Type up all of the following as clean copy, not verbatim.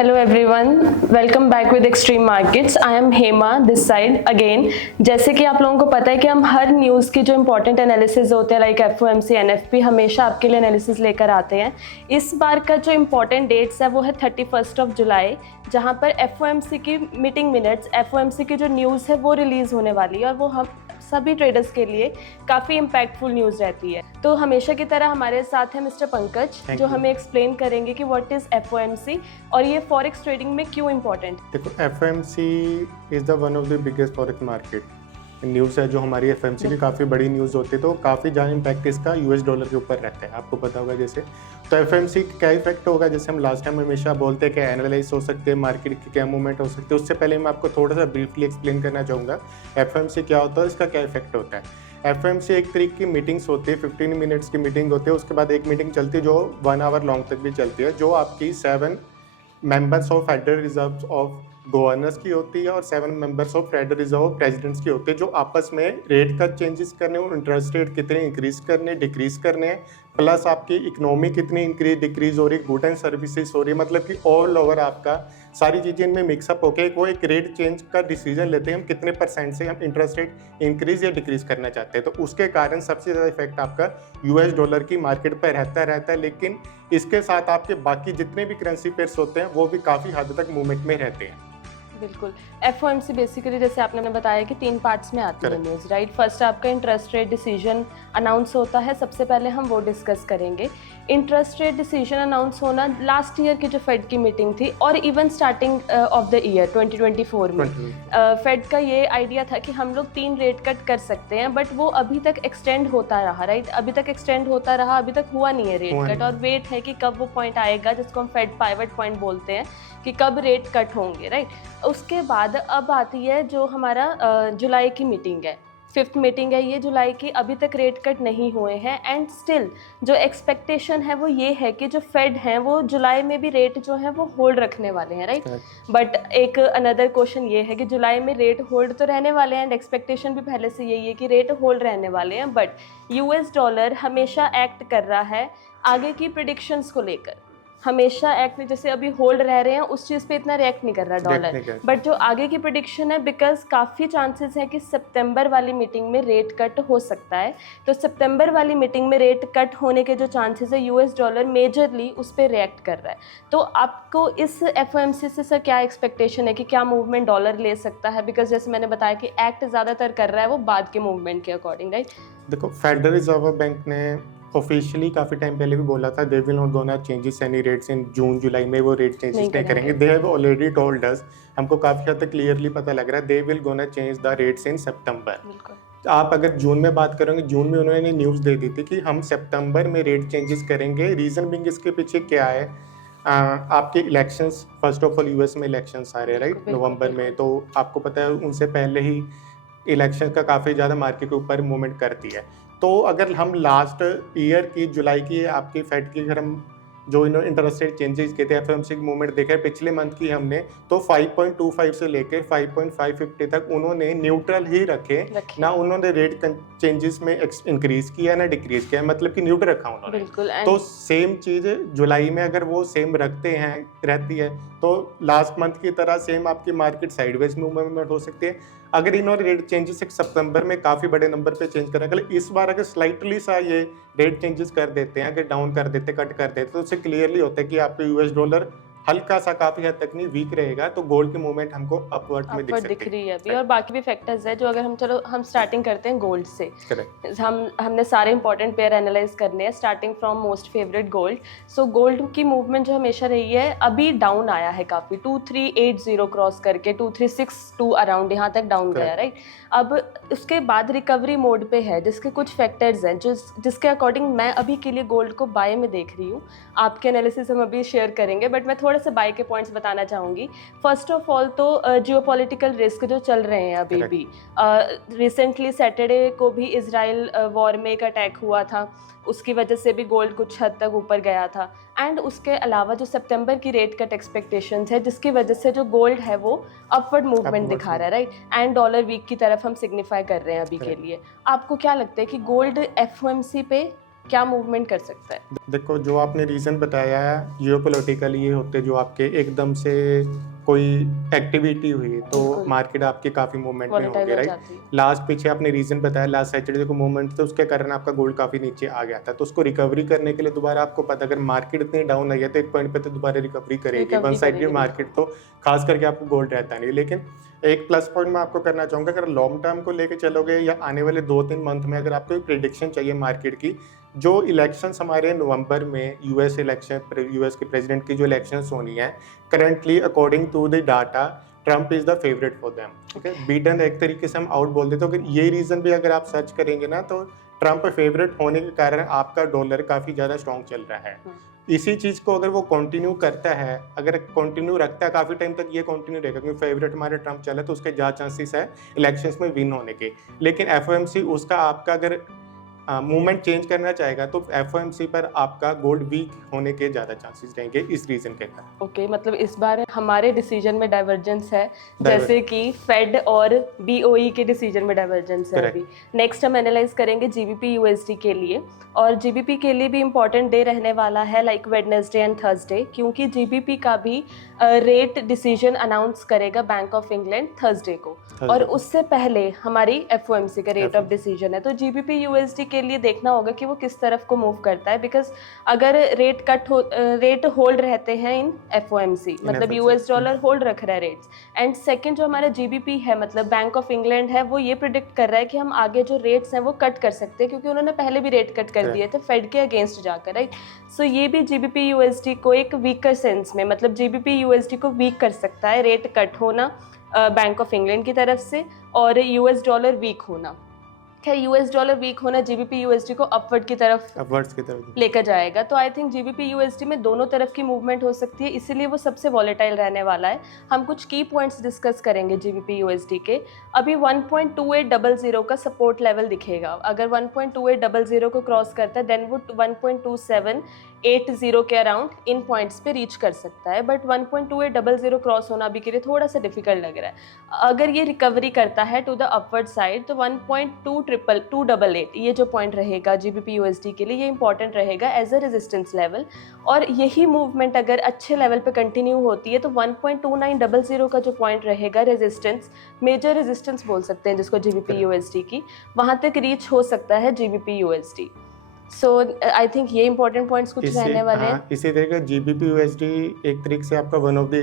Hello everyone, welcome back with Extreme Markets. I am Hema this side again. जैसे कि आप लोगों को पता है कि हम हर न्यूज़ की जो इम्पोर्टेंट एनालिसिस होते हैं लाइक FOMC, NFP हमेशा आपके लिए एनालिसिस लेकर आते हैं। इस बार का जो इम्पोर्टेंट डेट्स है वो है 31 जुलाई, जहाँ पर FOMC की मीटिंग मिनट्स, FOMC की जो न्यूज़ है वो रिलीज़ होने वाली है और वो हम सभी ट्रेडर्स के लिए काफ़ी इम्पैक्टफुल न्यूज़ रहती है। तो हमेशा की तरह हमारे साथ है मिस्टर पंकज जो हमें एक्सप्लेन करेंगे कि व्हाट इज़ FOMC और ये फॉरेक्स ट्रेडिंग में क्यों इम्पोर्टेंट। देखो FOMC is the one of the biggest forex market news है जो हमारी FOMC की काफ़ी बड़ी न्यूज़ होती है, तो काफ़ी ज़्यादा इम्पैक्ट इसका US डॉलर के ऊपर रहता है, आपको पता होगा। जैसे तो FOMC का क्या इफेक्ट होगा, जैसे हम लास्ट टाइम हमेशा बोलते हैं कि एनालाइज हो सकते हैं मार्केट के क्या मूवमेंट हो सकते हैं, उससे पहले मैं आपको थोड़ा सा ब्रीफली एक्सप्लेन करना चाहूँगा FOMC क्या होता है, इसका क्या इफेक्ट होता है। FOMC एक तरीके की मीटिंग्स होती है, 15 मिनट्स की मीटिंग होती है, उसके बाद एक मीटिंग चलती है जो 1 आवर लॉन्ग तक भी चलती है, जो आपकी 7 members of Federal Reserve of governors की होती है और 7 members of Federal Reserve of presidents की होती है, जो आपस में रेट का चेंजेस करने और इंटरेस्ट रेट कितने इंक्रीज करने डिक्रीज करने हैं, प्लस आपकी इकोनॉमी कितनी इंक्रीज डिक्रीज हो रही, गुड एंड सर्विसेज हो रही, मतलब कि ऑल ओवर आपका सारी चीज़ें इनमें मिक्सअप होकर वो एक रेट चेंज का डिसीजन लेते हैं, हम कितने % से हम इंटरेस्ट रेट इंक्रीज या डिक्रीज करना चाहते हैं। तो उसके कारण सबसे ज़्यादा इफेक्ट आपका US डॉलर की मार्केट पर रहता है, लेकिन इसके साथ आपके बाकी जितने भी करेंसी पेयर्स होते हैं वो भी काफ़ी हद तक मूवमेंट में रहते हैं। बिल्कुल। FOMC बेसिकली जैसे आपने बताया कि 3 पार्ट्स में आती है न्यूज़, राइट। फर्स्ट आपका इंटरेस्ट रेट डिसीजन अनाउंस होता है, सबसे पहले हम वो डिस्कस करेंगे। इंटरेस्ट रेट डिसीजन अनाउंस होना लास्ट ईयर की जो फेड की मीटिंग थी और even starting of the year 2024 में फेड का ये आइडिया था कि हम लोग 3 रेट कट कर सकते हैं, बट वो अभी तक एक्सटेंड होता रहा, राइट। अभी तक एक्सटेंड होता रहा, अभी तक हुआ नहीं है रेट कट, और वेट है कि कब वो पॉइंट आएगा जिसको हम फेड पाइवट पॉइंट बोलते हैं कि कब रेट कट होंगे, राइट। उसके बाद अब आती है जो हमारा जुलाई की मीटिंग है, 5th मीटिंग है ये जुलाई की, अभी तक रेट कट नहीं हुए हैं एंड स्टिल जो एक्सपेक्टेशन है वो ये है कि जो फेड हैं वो जुलाई में भी रेट जो है वो होल्ड रखने वाले हैं, राइट। बट एक अनदर क्वेश्चन ये है कि जुलाई में रेट होल्ड तो रहने वाले हैं एंड एक्सपेक्टेशन भी पहले से यही है कि रेट होल्ड रहने वाले हैं, बट US डॉलर हमेशा एक्ट कर रहा है आगे की प्रिडिक्शंस को लेकर, हमेशा एक्ट, जैसे अभी होल्ड रह रहे हैं उस चीज़ पे इतना रिएक्ट नहीं कर रहा डॉलर, बट जो आगे की प्रेडिक्शन है, बिकॉज काफ़ी चांसेस है कि सितंबर वाली मीटिंग में रेट कट हो सकता है, तो सितंबर वाली मीटिंग में रेट कट होने के जो चांसेस है US डॉलर मेजरली उस पर रिएक्ट कर रहा है। तो आपको इस FOMC से सर क्या एक्सपेक्टेशन है कि क्या मूवमेंट डॉलर ले सकता है, बिकॉज जैसे मैंने बताया कि एक्ट ज़्यादातर कर रहा है वो बाद के मूवमेंट के अकॉर्डिंग, राइट। देखो फेडरल रिजर्व बैंक ने ऑफिशियली काफ़ी टाइम पहले भी बोला था they will not gonna changes any rates in June July में, वो रेट चेंजेस नहीं करेंगे। They have already told us, हमको काफ़ी हद तक क्लियरली पता लग रहा है they will gonna change the rates in September. आप अगर जून में बात करोगे, जून में उन्होंने न्यूज़ दे दी थी कि हम सितंबर में रेट चेंजेस करेंगे। रीज़न बिंग इसके पीछे क्या है, आपके elections, first of all US में इलेक्शंस आ रहे हैं, राइट, नवंबर में, तो आपको पता है उनसे पहले ही इलेक्शन का काफ़ी ज़्यादा मार्केट के ऊपर मूवमेंट करती है। तो अगर हम लास्ट ईयर की जुलाई की आपकी फेड की, अगर हम जो इन्होंने इंटरेस्ट रेट चेंजेस किए थे FOMC की मूवमेंट देखे पिछले मंथ की हमने, तो 5.25 से लेकर 5.550 तक उन्होंने न्यूट्रल ही रखे, ना उन्होंने रेट चेंजेस में इंक्रीज किया ना डिक्रीज किया, मतलब कि न्यूट्रल रखा उन्होंने। तो सेम चीज़ जुलाई में अगर वो सेम रखते हैं रहती है तो लास्ट मंथ की तरह सेम आपकी मार्केट साइडवेज मूवमेंट हो सकती है। अगर इन्होंने रेट चेंजेस एक सितंबर में काफ़ी बड़े नंबर पे चेंज करा, अगर इस बार अगर स्लाइटली सा ये रेट चेंजेस कर देते हैं, अगर डाउन कर देते, कट कर देते, तो उससे क्लियरली होता है कि आपके US डॉलर हल्का सा काफ़ी हद तक नहीं वीक रहेगा, तो गोल्ड की मूवमेंट हमको अपवर्ड में दिख रही है अभी। और बाकी भी फैक्टर्स है जो अगर हम स्टार्टिंग करते हैं गोल्ड से, हमने सारे इंपॉर्टेंट पेयर एनालाइज करने हैं starting from most favourite gold. So gold की मूवमेंट जो हमेशा रही है अभी डाउन आया है काफ़ी, 2380 क्रॉस करके 2362 अराउंड यहाँ तक डाउन गया, राइट। अब उसके बाद रिकवरी मोड पे है, जिसके कुछ फैक्टर्स हैं जिसके अकॉर्डिंग मैं अभी के लिए गोल्ड को बाय में देख रही हूँ। आपके एनालिसिस हम अभी शेयर करेंगे, बट मैं थोड़े से बाय के पॉइंट्स बताना चाहूँगी। फर्स्ट ऑफ ऑल तो जियोपॉलिटिकल रिस्क जो चल रहे हैं अभी भी, रिसेंटली सैटरडे को भी इजराइल वॉर में एक अटैक हुआ था, उसकी वजह से भी गोल्ड कुछ हद तक ऊपर गया था। एंड उसके अलावा जो सितंबर की रेट कट एक्सपेक्टेशंस है जिसकी वजह से जो गोल्ड है वो अपवर्ड मूवमेंट दिखा रहा है, राइट। एंड डॉलर वीक की तरफ हम सिग्निफाई कर रहे हैं अभी के लिए। आपको क्या लगता है कि गोल्ड FOMC पे क्या मूवमेंट कर सकता है? देखो, जो आपने रीज़न बताया है जियोपॉलिटिकल, ये होते जो आपके एकदम से कोई एक्टिविटी हुई तो बिल्कुल। मार्केट आपकी काफ़ी मूवमेंट में हो वॉलेटाइल गया, हो राइट। जाती है। लास्ट पीछे आपने रीज़न बताया, लास्ट सैटरडे को मूवमेंट था, उसके कारण आपका गोल्ड काफ़ी नीचे आ गया था, तो उसको रिकवरी करने के लिए दोबारा आपको पता, अगर मार्केट इतनी डाउन आई है तो एक पॉइंट पे तो दोबारा रिकवरी करेगी। वन रिकवरी साइड करेगी, मार्केट तो खास करके आपको गोल्ड रहता नहीं। लेकिन एक प्लस पॉइंट मैं आपको करना चाहूँगा, अगर लॉन्ग टर्म को लेके चलोगे या आने वाले 2-3 मंथ में अगर आपको प्रिडिक्शन चाहिए मार्केट की, जो इलेक्शंस हमारे नवंबर में यूएस के प्रेसिडेंट की जो इलेक्शंस होनी है, currently according to the data Trump is the favourite for them, ठीक है। बीटन एक तरीके से हम आउट बोल देते, तो अगर ये रीजन भी अगर आप सर्च करेंगे ना, तो ट्रम्प फेवरेट होने के कारण आपका डॉलर काफी ज्यादा स्ट्रॉन्ग चल रहा है। इसी चीज को अगर वो कंटिन्यू करता है, अगर कंटिन्यू रखता है काफी टाइम तक, ये कंटिन्यू रहेगा, क्योंकि फेवरेट हमारे ट्रम्प चला, तो उसके ज्यादा चांसेस है इलेक्शंस में विन होने के। लेकिन एफओएमसी उसका आपका अगर मूवमेंट चेंज करना चाहेगा तो एफओएमसी पर आपका गोल्ड वीक होने के ज्यादा चांसेस रहेंगे इस रीजन के कारण। ओके, मतलब इस बार हमारे डिसीजन में डाइवर्जेंस है, जैसे कि फेड और बीओई के डिसीजन में डाइवर्जेंस है। अभी नेक्स्ट हम एनालाइज करेंगे जीबीपी यूएसडी के लिए, और जीबीपी के लिए भी इंपॉर्टेंट डे रहने वाला है लाइक वेडनेसडे एंड थर्सडे, क्योंकि जीबीपी का भी रेट डिसीजन अनाउंस करेगा बैंक ऑफ इंग्लैंड थर्सडे को, और उससे पहले हमारी एफओएमसी का रेट ऑफ डिसीजन है। तो जीबीपी यूएसडी के लिए देखना होगा कि वो किस तरफ को मूव करता है, बिकॉज अगर रेट होल्ड रहते हैं इन एफओएमसी, मतलब यूएस डॉलर होल्ड रख रहा है रेट्स, एंड सेकंड जो हमारा जीबीपी है, मतलब बैंक ऑफ इंग्लैंड है, वो ये प्रिडिक्ट कर रहा है कि हम आगे जो रेट्स हैं वो कट कर सकते हैं, क्योंकि उन्होंने पहले भी रेट कट कर दिए थे फेड के अगेंस्ट जाकर, राइट। सो ये भी जीबीपी यूएसडी को एक वीकर सेंस में, मतलब जीबीपी यूएसडी को वीक कर सकता है, रेट कट होना बैंक ऑफ इंग्लैंड की तरफ से और यूएस डॉलर वीक होना। क्या यूएस डॉलर वीक होना जीबीपी यूएसडी को अपवर्ड्स की तरफ लेकर जाएगा। तो आई थिंक जीबीपी यूएसडी में दोनों तरफ की मूवमेंट हो सकती है, इसीलिए वो सबसे वॉलेटाइल रहने वाला है। हम कुछ की पॉइंट्स डिस्कस करेंगे जीबीपी यूएसडी के। अभी 1.2800 का सपोर्ट लेवल दिखेगा, अगर 1.2800 को क्रॉस करता है देन वो 1.2780 के अराउंड इन पॉइंट्स पे रीच कर सकता है, बट 1.2800 क्रॉस होना अभी के लिए थोड़ा सा डिफिकल्ट लग रहा है। अगर ये रिकवरी करता है टू द अपवर्ड साइड तो 1.288 ये जो पॉइंट रहेगा जीबीपी यूएसडी के लिए, ये इंपॉर्टेंट रहेगा एज अ रेजिस्टेंस लेवल, और यही मूवमेंट अगर अच्छे लेवल पे कंटिन्यू होती है तो 1.2900 का जो पॉइंट रहेगा रेजिस्टेंस, मेजर रेजिस्टेंस बोल सकते हैं जिसको जीबीपी यूएसडी की, वहां तक रीच हो सकता है GBP USD. So I think ये इंपॉर्टेंट पॉइंट्स कुछ रहने वाले हैं। इसी तरह का जीबीपी यूएसडी एक तरीके से आपका one of the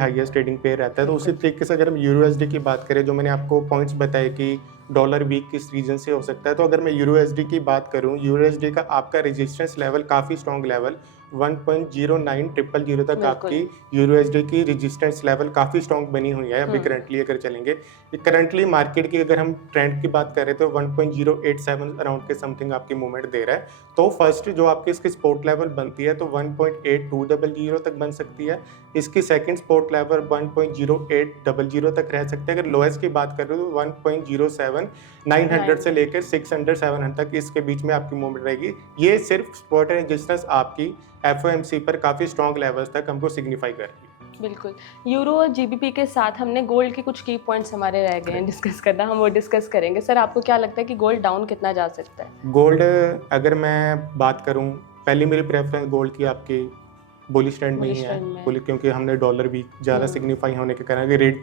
highest trading pair रहता है। तो उसी तरीके से अगर हम यूरोएसडी की बात करें, जो मैंने आपको पॉइंट्स बताए कि डॉलर वीक किस रीजन से हो सकता है, तो अगर मैं यूरोएसडी की बात करूं, यूरोएसडी का आपका रेजिस्टेंस लेवल काफ़ी स्ट्रॉन्ग लेवल 1.0900 तक आपकी यूरोएसडी की रेजिस्टेंस लेवल काफ़ी स्ट्रॉन्ग बनी हुई है अभी करंटली अगर चलेंगे। करंटली मार्केट की अगर हम ट्रेंड की बात करें तो 1.087 अराउंड के समथिंग आपकी मूवमेंट दे रहा है। तो फर्स्ट जो आपकी इसकी सपोर्ट लेवल बनती है तो 1.8200 तक बन सकती है। इसकी सेकंड सपोर्ट लेवल 1.0800 तक रह सकते हैं। अगर लोएस्ट की बात करें तो 1.07900 से लेकर 600-700 तक इसके बीच में आपकी मूवमेंट रहेगी। ये सिर्फ सपोर्ट रेजिस्टेंस आपकी एफओएमसी पर काफ़ी स्ट्रॉन्ग लेवल्स तक हमको सिग्निफाई कर रही है। बिल्कुल। यूरो और जीबीपी के साथ हमने गोल्ड के कुछ की पॉइंट्स हमारे रह गए हैं डिस्कस करना, हम वो डिस्कस करेंगे। सर आपको क्या लगता है कि गोल्ड डाउन कितना जा सकता है? गोल्ड अगर मैं बात करूं, पहली मेरी प्रेफरेंस गोल्ड की आपकी बुलिश ट्रेंड में ही है, क्योंकि हमने डॉलर वीक ज़्यादा सिग्निफाई होने के कारण रेट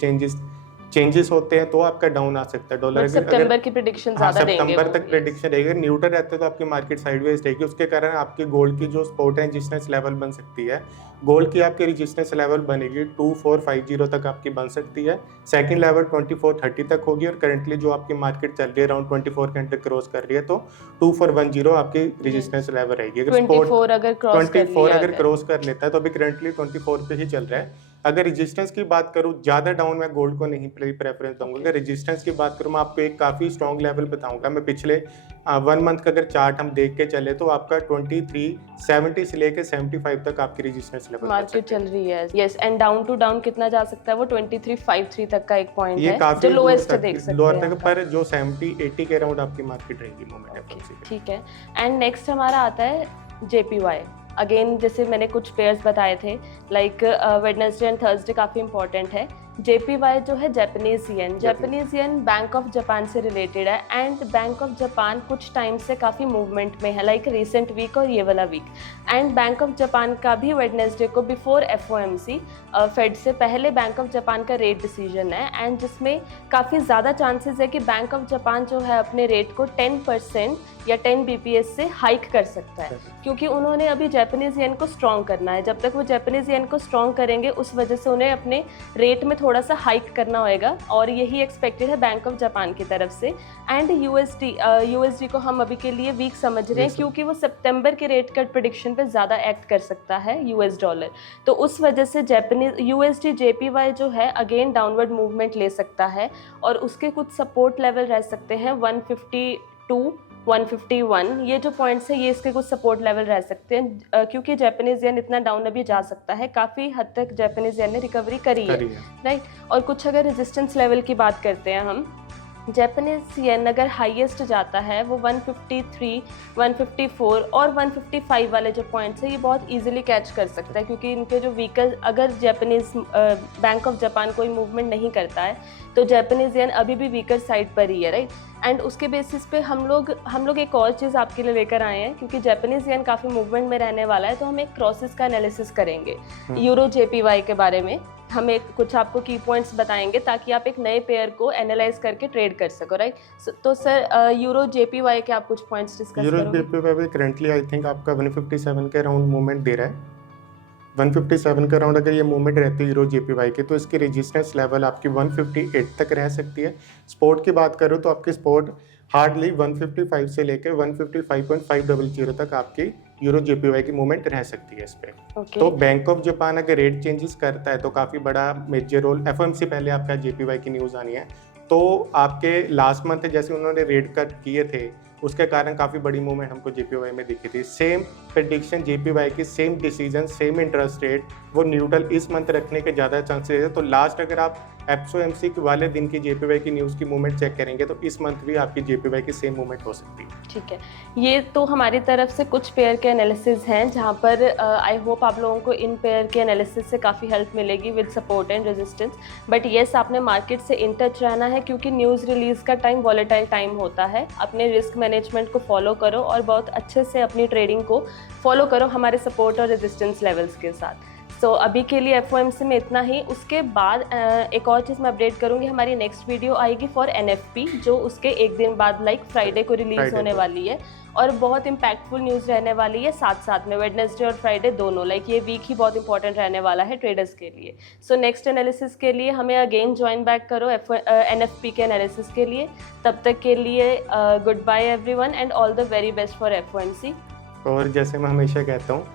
चेंजेस होते हैं तो आपका डाउन आ सकता है। डॉलर सितंबर की प्रेडिक्शन ज़्यादा देंगे, सितंबर तक प्रेडिक्शन रहेगी। न्यूट्रल रहते तो आपकी मार्केट साइडवेज रहेगी, उसके कारण आपकी गोल्ड की जो सपोर्ट रेजिस्टेंस लेवल बन सकती है, गोल्ड की आपकी रेजिस्टेंस लेवल बनेगी 2450 तक आपकी बन सकती है। सेकंड लेवल 2430 तक होगी, और करंटली जो आपकी मार्केट चल रही है अराउंड 24 के अंडर क्रॉस कर रही है तो 2410 आपकी रेजिस्टेंस लेवल रहेगी। अगर 24 अगर क्रॉस कर लेता है तो अभी करंटली 24 पे ही चल रहा है। अगर रेजिस्टेंस की बात करूं, ज़्यादा डाउन मैं गोल्ड को नहीं प्रेफरेंस दूंगा। अगर रेजिस्टेंस की बात करूं, मैं आपको एक काफ़ी स्ट्रॉन्ग लेवल बताऊंगा। मैं पिछले 1 मंथ का अगर चार्ट हम देख के चले तो आपका 2370 से लेकर 75 तक आपकी रेजिस्टेंस लेवल मार्केट चल रही है। Yes, and down to down कितना जा सकता है? वो 2353 तक का एक पॉइंट है जो लोएस्ट देख सकते हैं, लोअर तक, पर जो 70-80 के अराउंड आपकी मार्केट रहेगी मोमेंट। ठीक है। एंड नेक्स्ट हमारा आता है जेपीवाई। अगेन जैसे मैंने कुछ पेयर्स बताए थे लाइक वेडनेसडे एंड थर्सडे काफ़ी इंपॉर्टेंट है। JPY जो है Japanese yen bank of Japan से रिलेटेड है एंड बैंक ऑफ जापान कुछ टाइम से काफ़ी मूवमेंट में है, लाइक रिसेंट वीक और ये वाला week. And Bank of Japan का भी वेडनेसडे को बिफोर FOMC फेड से पहले बैंक ऑफ जापान का रेट डिसीजन है एंड जिसमें काफ़ी ज़्यादा चांसेस है कि बैंक ऑफ जापान जो है अपने रेट को 10% या 10 BPS से हाइक कर सकता है, क्योंकि उन्होंने अभी जापानीज येन को स्ट्रॉन्ग करना है। जब तक वो जापानीज येन को स्ट्रॉन्ग करेंगे उस वजह से उन्हें अपने रेट में थोड़ा सा हाइक करना होएगा और यही एक्सपेक्टेड है बैंक ऑफ जापान की तरफ से। एंड USD को हम अभी के लिए वीक समझ रहे हैं क्योंकि वो सितंबर के रेट कट प्रेडिक्शन पे ज़्यादा एक्ट कर सकता है US डॉलर, तो उस वजह से USD JPY जो है अगेन डाउनवर्ड मूवमेंट ले सकता है और उसके कुछ सपोर्ट लेवल रह सकते हैं 152 151, ये जो पॉइंट्स है ये इसके कुछ सपोर्ट लेवल रह सकते हैं क्योंकि जापानीज येन इतना डाउन अभी जा सकता है, काफ़ी हद तक जापानीज येन ने रिकवरी करी है, राइट। और कुछ अगर रेजिस्टेंस लेवल की बात करते हैं हम, जापानीज येन अगर हाईएस्ट जाता है वो 153, 154 और 155 वाले जो पॉइंट्स है ये बहुत इजीली कैच कर सकता है, क्योंकि इनके जो व्हीकल अगर जापानीज बैंक ऑफ जापान कोई मूवमेंट नहीं करता है तो जापानीज येन अभी भी वीकर साइड पर ही है, राइट। एंड उसके बेसिस पे हम लोग एक और चीज़ आपके लिए लेकर आए हैं, क्योंकि जापानीज येन काफ़ी मूवमेंट में रहने वाला है, तो हम एक क्रॉसेस का एनालिसिस करेंगे यूरो JPY के बारे में। हम एक कुछ आपको की पॉइंट्स बताएंगे ताकि आप एक नए पेयर को एनालाइज करके ट्रेड कर सको, राइट। तो सर यूरो JPY के आप कुछ पॉइंट्स डिस्कस करोगे? Euro JPY currently I think आपका 157 के अराउंड मूवमेंट दे रहा है। 157 के अराउंड अगर ये मूवमेंट रहती है यूरो JPY की तो इसकी रेजिस्टेंस लेवल आपकी 158 तक रह सकती है। स्पोर्ट की बात करूँ तो आपकी स्पोर्ट हार्डली 155 से लेकर 155.500 तक आपकी यूरो JPY की मूवमेंट रह सकती है इस पे। तो बैंक ऑफ जापान अगर रेट चेंजेस करता है तो काफ़ी बड़ा मेजर रोल, FOMC पहले आपका JPY की न्यूज़ आनी है, तो आपके लास्ट मंथ जैसे उन्होंने रेट कट किए थे उसके कारण काफ़ी बड़ी मूवमेंट हमको JPY में दिखी थी। सेम प्रेडिक्शन JPY की, same decision, same interest rate, वो न्यूट्रल इस मंथ रखने के ज़्यादा चांसेस है। तो लास्ट अगर आप FOMC वाले दिन की JPY की न्यूज़ की मूवमेंट चेक करेंगे तो इस मंथ भी आपकी JPY की सेम मूवमेंट हो सकती है। ठीक है, ये तो हमारी तरफ से कुछ पेयर के एनालिसिस हैं जहाँ पर आई होप आप लोगों को इन पेयर के एनालिसिस से काफ़ी हेल्प मिलेगी with support and resistance. But yes, आपने मार्केट से इन टच रहना है क्योंकि न्यूज़ रिलीज़ का टाइम वॉलेटाइल टाइम होता है। अपने रिस्क मैनेजमेंट को फॉलो करो और बहुत अच्छे से अपनी ट्रेडिंग को फॉलो करो हमारे सपोर्ट और रेजिस्टेंस लेवल्स के साथ। सो अभी के लिए FOMC में इतना ही। उसके बाद एक और चीज़ मैं अपडेट करूँगी, हमारी नेक्स्ट वीडियो आएगी फॉर NFP जो उसके एक दिन बाद लाइक फ्राइडे को रिलीज़ होने वाली है और बहुत इम्पैक्टफुल न्यूज़ रहने वाली है। साथ साथ में वेडनेसडे और फ्राइडे दोनों, लाइक ये वीक ही बहुत इंपॉर्टेंट रहने वाला है ट्रेडर्स के लिए। सो नेक्स्ट एनालिसिस के लिए हमें अगेन ज्वाइन बैक करो NFP के एनालिसिस के लिए। तब तक के लिए good bye everyone and all the very best for FOMC। और जैसे मैं हमेशा कहता हूँ,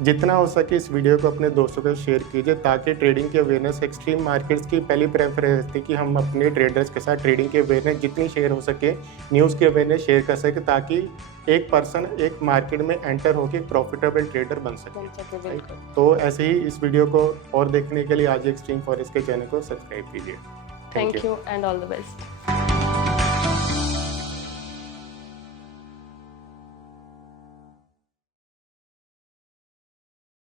जितना हो सके इस वीडियो को अपने दोस्तों के शेयर कीजिए ताकि ट्रेडिंग की अवेयरनेस, एक्सट्रीम मार्केट्स की पहली प्रेफरेंस थी कि हम अपने ट्रेडर्स के साथ ट्रेडिंग की अवेयरनेस जितनी शेयर हो सके, न्यूज़ की अवेयरनेस शेयर कर सके ताकि एक पर्सन एक मार्केट में एंटर होकर एक प्रॉफिटेबल ट्रेडर बन सके। तो ऐसे ही इस वीडियो को और देखने के लिए आज एक्सट्रीम फॉरेक्स के चैनल को सब्सक्राइब कीजिए। Thank you and all the best.